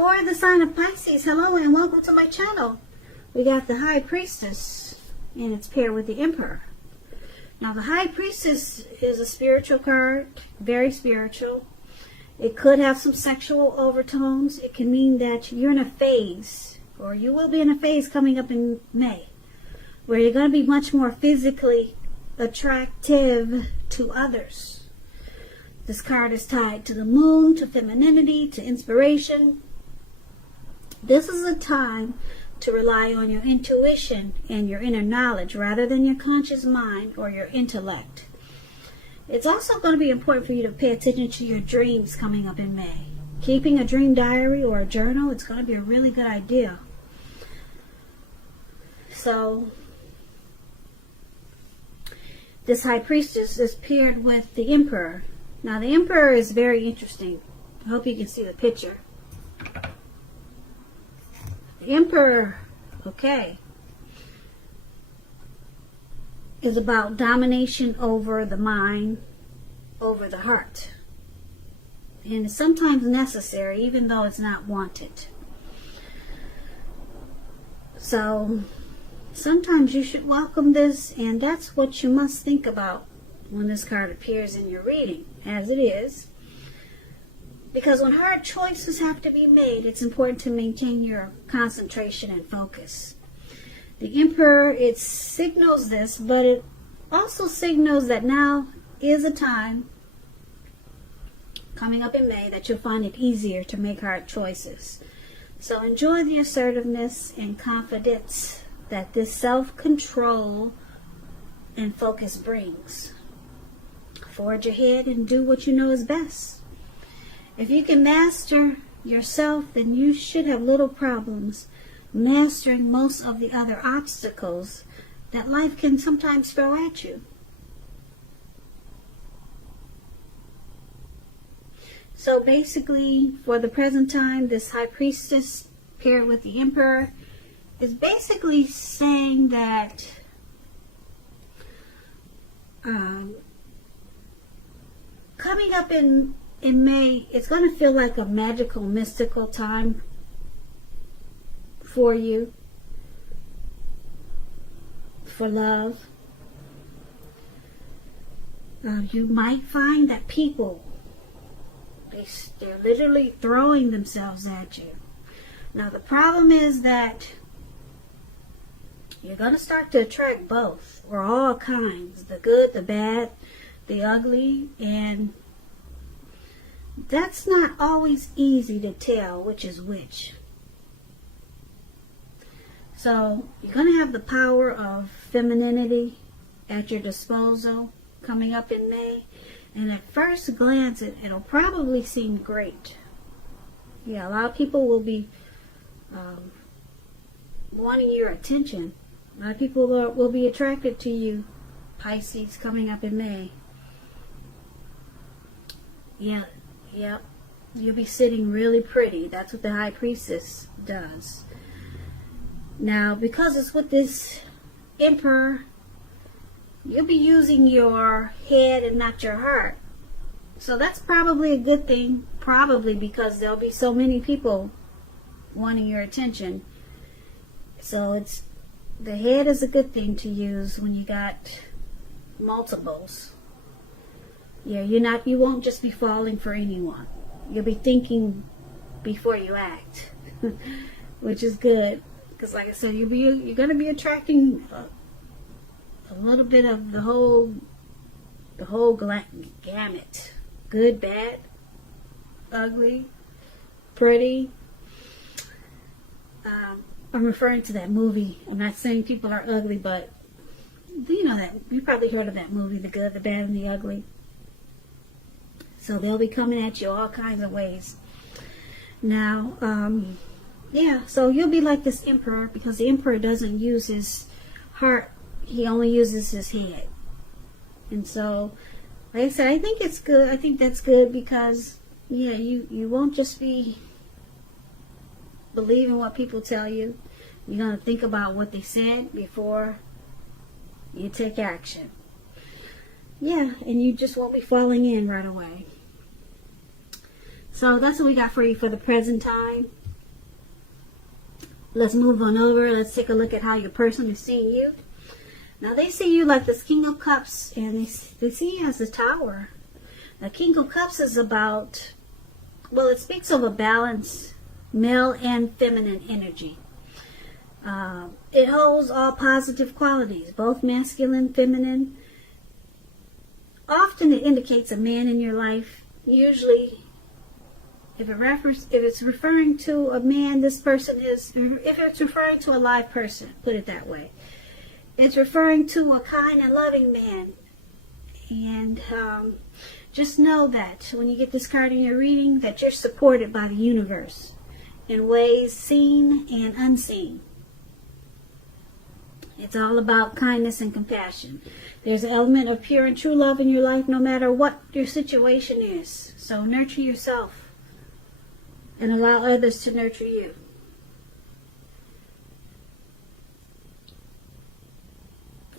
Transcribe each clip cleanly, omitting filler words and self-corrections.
For the sign of Pisces, hello and welcome to my channel. We got the High Priestess, and it's paired with the Emperor. Now, the High Priestess is a spiritual card, very spiritual. It could have some sexual overtones. It can mean that you're in a phase, or you will be in a phase coming up in May, where you're going to be much more physically attractive to others. This card is tied to the moon, to femininity, to inspiration. This is a time to rely on your intuition and your inner knowledge rather than your conscious mind or your intellect. It's also going to be important for you to pay attention to your dreams coming up in May. Keeping a dream diary or a journal, it's going to be a really good idea. So, this High Priestess is paired with the Emperor. Now, the Emperor is very interesting. I hope you can see the picture. The Emperor, okay, is about domination over the mind, over the heart. And it's sometimes necessary, even though it's not wanted. So, sometimes you should welcome this, and that's what you must think about when this card appears in your reading, as it is. Because when hard choices have to be made, it's important to maintain your concentration and focus. The Emperor, it signals this, but it also signals that now is a time coming up in May that you'll find it easier to make hard choices. So enjoy the assertiveness and confidence that this self-control and focus brings. Forge ahead and do what you know is best. If you can master yourself, then you should have little problems mastering most of the other obstacles that life can sometimes throw at you. So basically, for the present time, this High Priestess paired with the Emperor is basically saying that coming up in May, it's going to feel like a magical, mystical time for you, for love. You might find that people, they're literally throwing themselves at you. Now, the problem is that you're going to start to attract both, or all kinds, the good, the bad, the ugly, and that's not always easy to tell which is which. So, you're going to have the power of femininity at your disposal coming up in May. And at first glance, it'll probably seem great. Yeah, a lot of people will be wanting your attention. A lot of people will be attracted to you, Pisces, coming up in May. Yeah. Yep, you'll be sitting really pretty. That's what the High Priestess does. Now, because it's with this Emperor, you'll be using your head and not your heart. So that's probably a good thing, probably because there'll be so many people wanting your attention. So the head is a good thing to use when you got multiples. Yeah, you won't just be falling for anyone. You'll be thinking before you act, which is good. Because like I said, you're going to be attracting a little bit of the whole gamut. Good, bad, ugly, pretty. I'm referring to that movie. I'm not saying people are ugly, but you know that. You probably heard of that movie, The Good, the Bad, and the Ugly. So they'll be coming at you all kinds of ways. Now, yeah, so you'll be like this Emperor, because the Emperor doesn't use his heart. He only uses his head. And so, like I said, I think it's good. I think that's good because, yeah, you won't just be believing what people tell you. You're going to think about what they said before you take action. Yeah, and you just won't be falling in right away. So that's what we got for you for the present time. let's move on over. Let's take a look at how your person is seeing you. Now, they see you like this King of Cups, and they see you as the Tower. Now, King of Cups is about, well, it speaks of a balance, male and feminine energy. It holds all positive qualities, both masculine, feminine. Often it indicates a man in your life. Usually, if it's referring to a man, this person is, if it's referring to a live person, put it that way. It's referring to a kind and loving man. And just know that when you get this card in your reading, that you're supported by the universe in ways seen and unseen. It's all about kindness and compassion. There's an element of pure and true love in your life no matter what your situation is. So nurture yourself and allow others to nurture you.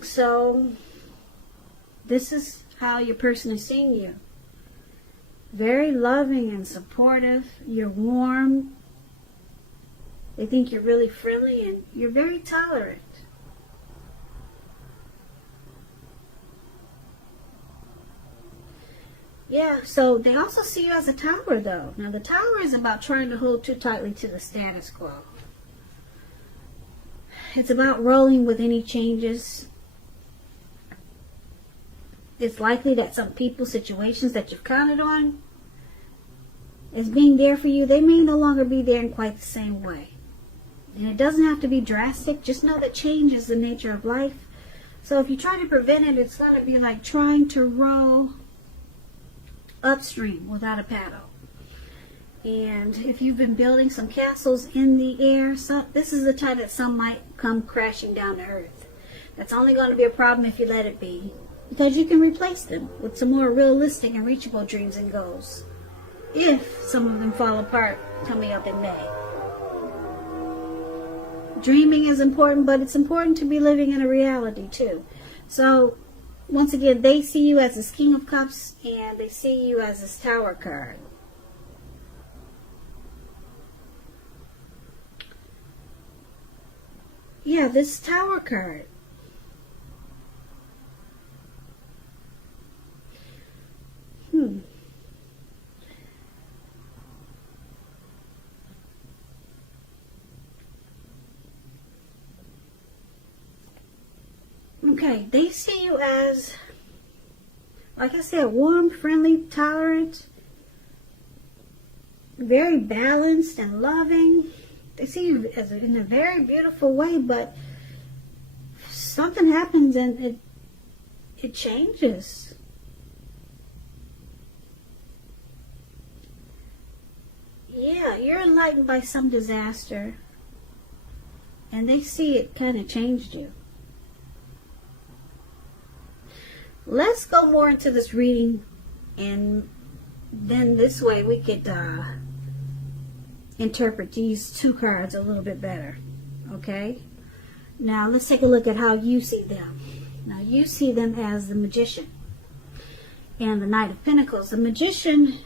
So this is how your person is seeing you. Very loving and supportive. You're warm. They think you're really friendly, and you're very tolerant. Yeah, so they also see you as a Tower, though. Now, the Tower is about trying to hold too tightly to the status quo. It's about rolling with any changes. It's likely that some people, situations that you've counted on as being there for you, they may no longer be there in quite the same way. And it doesn't have to be drastic. Just know that change is the nature of life. So if you try to prevent it, it's going to be like trying to row upstream without a paddle. And if you've been building some castles in the air, so this is the time that some might come crashing down to earth. That's only going to be a problem if you let it be, because you can replace them with some more realistic and reachable dreams and goals, if some of them fall apart coming up in May. Dreaming is important, but it's important to be living in a reality too. So once again, they see you as this King of Cups, and they see you as this Tower card. Yeah, this Tower card. Okay, they see you as, like I said, warm, friendly, tolerant, very balanced and loving. They see you as in a very beautiful way, but something happens and it changes. Yeah, you're enlightened by some disaster, and they see it kind of changed you. Let's go more into this reading, and then this way we could interpret these two cards a little bit better. Okay? Now let's take a look at how you see them. Now you see them as the Magician and the Knight of Pentacles. The Magician,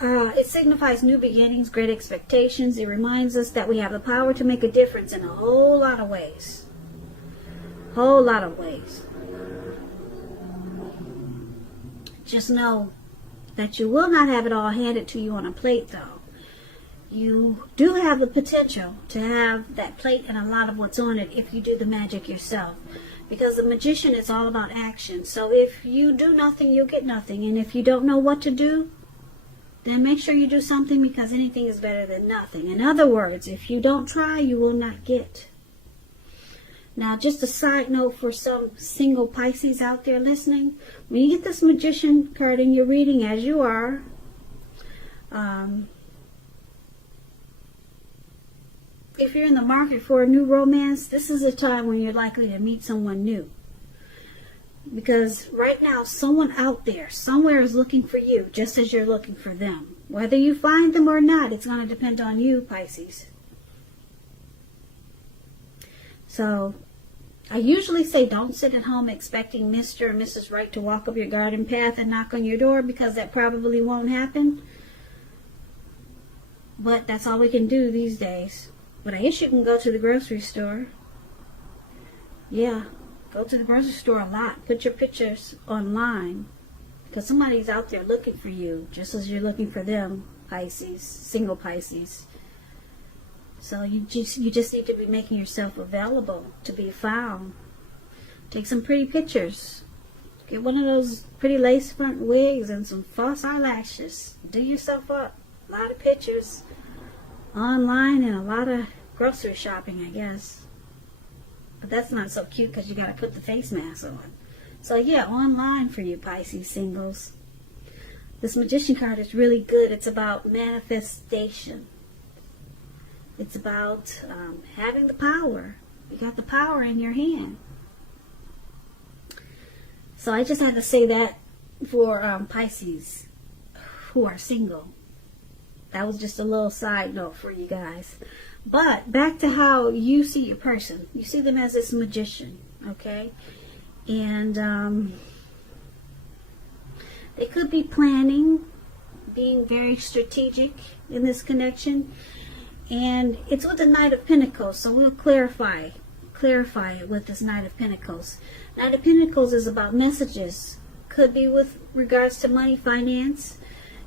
it signifies new beginnings, great expectations. It reminds us that we have the power to make a difference in a whole lot of ways. Whole lot of ways. Just know that you will not have it all handed to you on a plate, though. You do have the potential to have that plate and a lot of what's on it if you do the magic yourself. Because the Magician is all about action. So if you do nothing, you'll get nothing. And if you don't know what to do, then make sure you do something, because anything is better than nothing. In other words, if you don't try, you will not get. Now, just a side note for some single Pisces out there listening. When you get this Magician card in your reading, as you are, if you're in the market for a new romance, this is a time when you're likely to meet someone new. Because right now, someone out there, somewhere is looking for you, just as you're looking for them. Whether you find them or not, it's going to depend on you, Pisces. So, I usually say don't sit at home expecting Mr. or Mrs. Right to walk up your garden path and knock on your door, because that probably won't happen. But that's all we can do these days. But I guess you can go to the grocery store. Yeah, go to the grocery store a lot. Put your pictures online. Because somebody's out there looking for you, just as you're looking for them, Pisces, single Pisces. So you just need to be making yourself available to be found. Take some pretty pictures. Get one of those pretty lace front wigs and some false eyelashes. Do yourself up. A lot of pictures online and a lot of grocery shopping, I guess. But that's not so cute because you got to put the face mask on. So yeah, online for you Pisces singles. This Magician card is really good. It's about manifestation. It's about having the power. You got the power in your hand. So I just had to say that for Pisces who are single. That was just a little side note for you guys. But back to how you see your person. You see them as this magician, okay? And they could be planning, being very strategic in this connection. And it's with the Knight of Pentacles, so we'll clarify it with this Knight of Pentacles. Knight of Pentacles is about messages. Could be with regards to money, finance.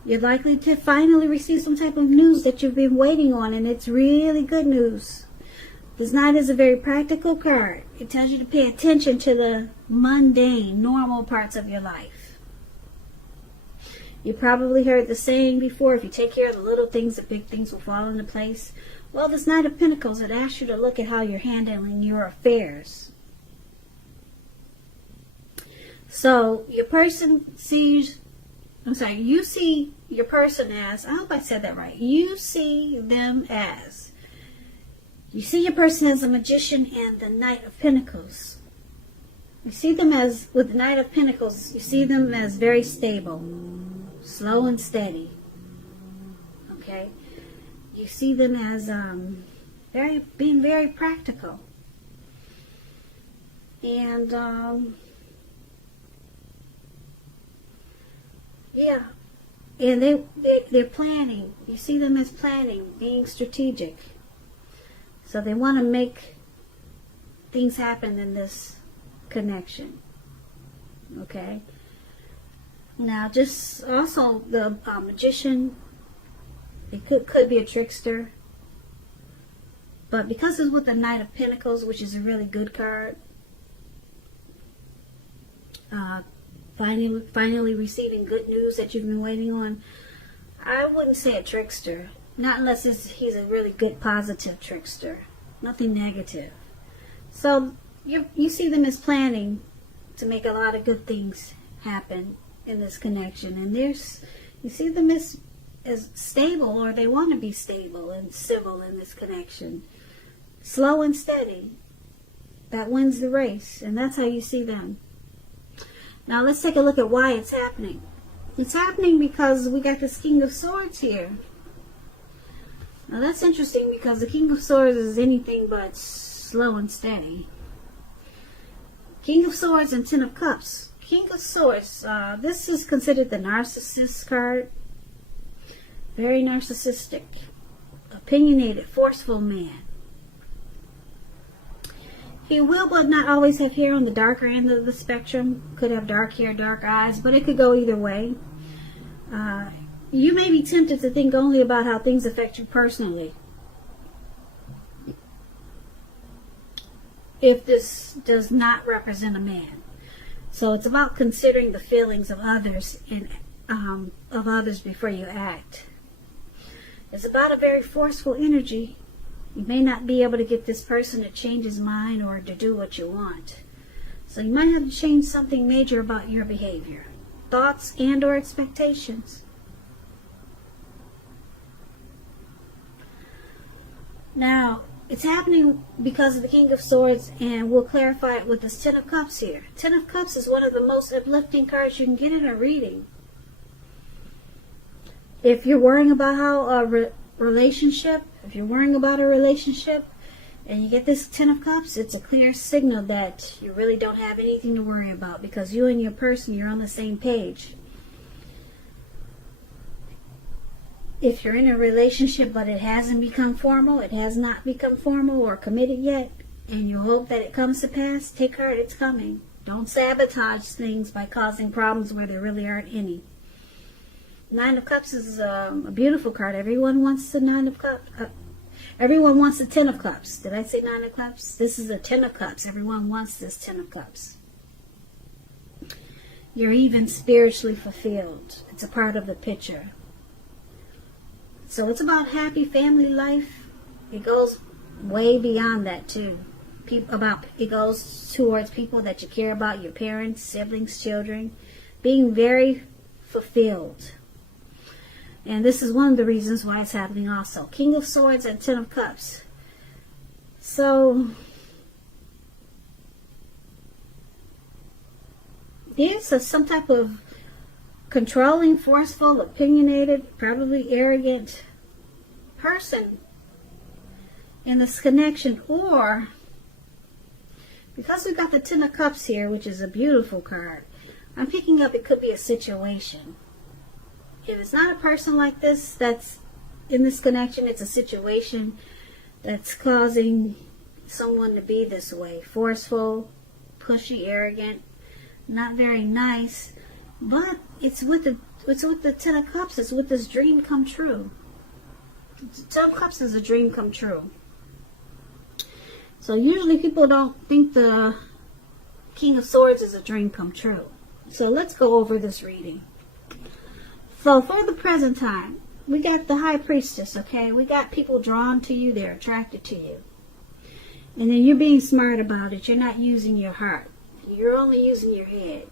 You're likely to finally receive some type of news that you've been waiting on, and it's really good news. This Knight is a very practical card. It tells you to pay attention to the mundane, normal parts of your life. You probably heard the saying before, if you take care of the little things, the big things will fall into place. Well, this Knight of Pentacles, it asks you to look at how you're handling your affairs. So, your person sees, you see your person as, I hope I said that right. You see them as, you see your person as a magician and the Knight of Pentacles. You see them as, with the Knight of Pentacles, you see them as very stable, slow and steady. Okay? You see them as being very practical. And yeah. And they're planning. You see them as planning, being strategic. So they want to make things happen in this connection. Okay? Now, just also the magician, it could be a trickster. But because it's with the Knight of Pentacles, which is a really good card, finally receiving good news that you've been waiting on, I wouldn't say a trickster. Not unless he's a really good positive trickster. Nothing negative. So you see them as planning to make a lot of good things happen in this connection. And you see them as stable, or they want to be stable and civil in this connection. Slow and steady. That wins the race. And that's how you see them. Now let's take a look at why it's happening. It's happening because we got this King of Swords here. Now that's interesting because the King of Swords is anything but slow and steady. King of Swords and Ten of Cups. King of Swords, this is considered the narcissist card. Very narcissistic, opinionated, forceful man. He will but not always have hair on the darker end of the spectrum. Could have dark hair, dark eyes, but it could go either way. You may be tempted to think only about how things affect you personally. If this does not represent a man. So it's about considering the feelings of others and of others before you act. It's about a very forceful energy. You may not be able to get this person to change his mind or to do what you want. So you might have to change something major about your behavior, thoughts and or expectations. Now, it's happening because of the King of Swords, and we'll clarify it with this Ten of Cups here. Ten of Cups is one of the most uplifting cards you can get in a reading. If you're worrying about how a relationship, if you're worrying about a relationship and you get this Ten of Cups, it's a clear signal that you really don't have anything to worry about because you and your person, you're on the same page. if you're in a relationship but it hasn't become formal, it has not become formal or committed yet, and you hope that it comes to pass, take heart, it's coming. Don't sabotage things by causing problems where there really aren't any. Nine of Cups is a beautiful card. Everyone wants the Nine of Cups. Everyone wants the Ten of Cups. Did I say Nine of Cups? This is the Ten of Cups. Everyone wants this Ten of Cups. You're even spiritually fulfilled. It's a part of the picture. So it's about happy family life. It goes way beyond that too. It goes towards people that you care about, your parents, siblings, children, being very fulfilled. And this is one of the reasons why it's happening also. King of Swords and Ten of Cups. So there's some type of controlling, forceful, opinionated, probably arrogant person in this connection. Or, because we've got the Ten of Cups here, which is a beautiful card, I'm picking up it could be a situation. If it's not a person like this that's in this connection, it's a situation that's causing someone to be this way. Forceful, pushy, arrogant, not very nice. But it's with the Ten of Cups. It's with this dream come true. The Ten of Cups is a dream come true. So usually people don't think the King of Swords is a dream come true. So let's go over this reading. So for the present time, we got the High Priestess, okay? We got people drawn to you. They're attracted to you. And then you're being smart about it. You're not using your heart. You're only using your head.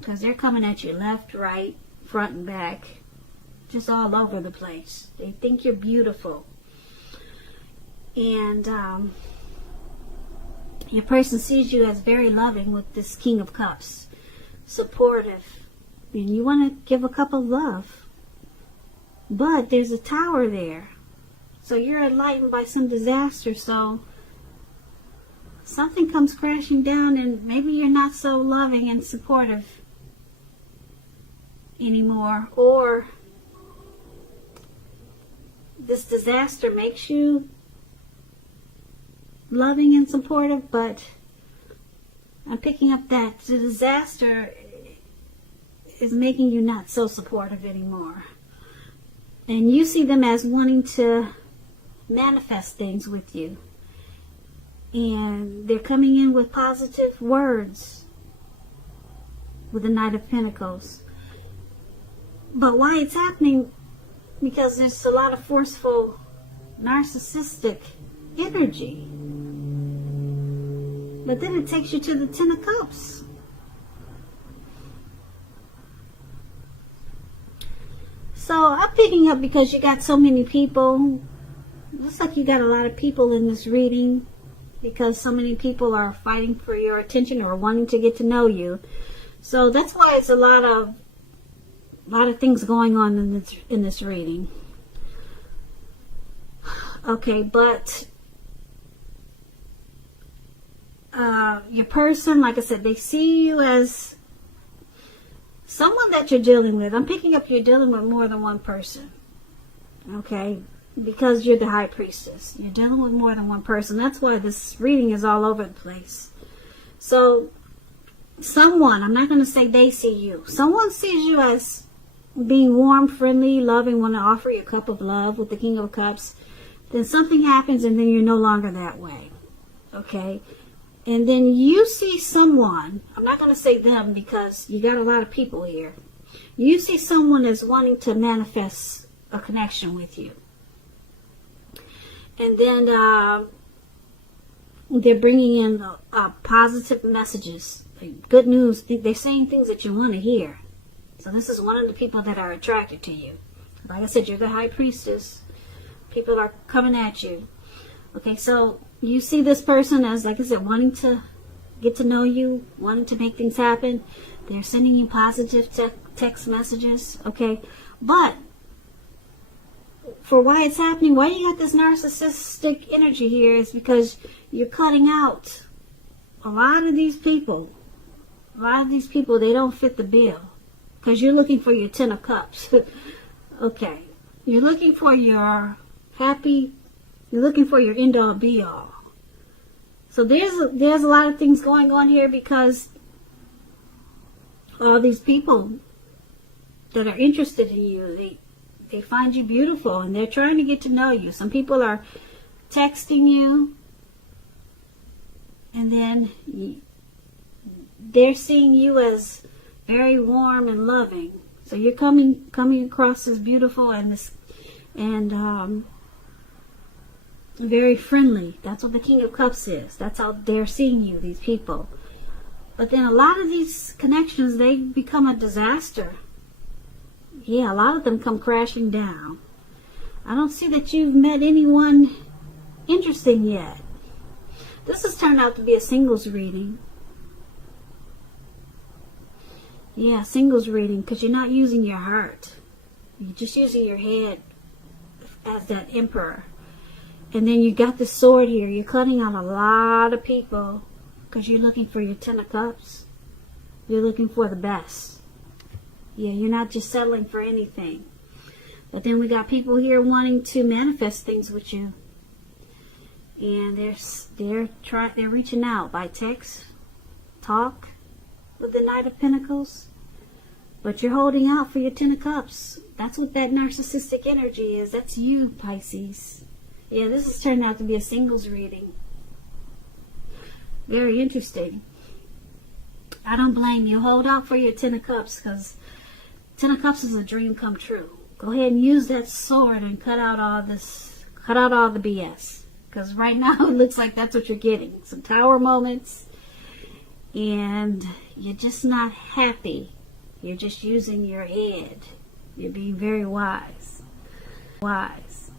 Because they're coming at you left, right, front, and back. Just all over the place. They think you're beautiful. And your person sees you as very loving with this King of Cups. Supportive. And you want to give a cup of love. But there's a tower there. So you're enlightened by some disaster. So something comes crashing down and maybe you're not so loving and supportive anymore. Or this disaster makes you loving and supportive, but I'm picking up that the disaster is making you not so supportive anymore. And you see them as wanting to manifest things with you. And they're coming in with positive words with the Knight of Pentacles. But why it's happening? Because there's a lot of forceful, narcissistic energy. But then it takes you to the Ten of Cups. So I'm picking up because you got so many people. Looks like you got a lot of people in this reading because so many people are fighting for your attention or wanting to get to know you. So that's why it's a lot of things going on in this reading. Okay, but your person, like I said, they see you as someone that you're dealing with. I'm picking up you're dealing with more than one person. Okay? Because you're the High Priestess. You're dealing with more than one person. That's why this reading is all over the place. So, someone, I'm not going to say they see you. Someone sees you as being warm, friendly, loving, want to offer you a cup of love with the King of Cups. Then something happens and then you're no longer that way. Okay? And then you see someone, I'm not going to say them because you got a lot of people here. You see someone as wanting to manifest a connection with you. And then they're bringing in positive messages, good news. They're saying things that you want to hear. So this is one of the people that are attracted to you. Like I said, you're the High Priestess. People are coming at you. Okay, so you see this person as, like I said, wanting to get to know you, wanting to make things happen. They're sending you positive text messages. Okay, but for why it's happening, why you got this narcissistic energy here is because you're cutting out a lot of these people. A lot of these people, they don't fit the bill because you're looking for your Ten of Cups. Okay, You're looking for your happy, you're looking for your end all be all. So there's a lot of things going on here, because all these people that are interested in you, they find you beautiful and they're trying to get to know you. Some people are texting you, and then they're seeing you as very warm and loving. So you're coming across as beautiful and very friendly. That's what the King of Cups is. That's how they're seeing you, these people. But then a lot of these connections, they become a disaster. Yeah, a lot of them come crashing down. I don't see that you've met anyone interesting yet. This has turned out to be a singles reading. Yeah, singles reading, because you're not using your heart. You're just using your head as that emperor. And then you got the sword here. You're cutting out a lot of people because you're looking for your 10 of Cups. You're looking for the best. Yeah, you're not just settling for anything. But then we got people here wanting to manifest things with you. And they're reaching out by text, talk, with the Knight of Pentacles. But you're holding out for your 10 of Cups. That's what that narcissistic energy is. That's you, Pisces. Yeah, this has turned out to be a singles reading. Very interesting. I don't blame you. Hold out for your 10 of Cups, because 10 of Cups is a dream come true. Go ahead and use that sword and cut out all the BS. Because right now it looks like that's what you're getting. Some tower moments. And you're just not happy. You're just using your head. You're being very wise. Wise.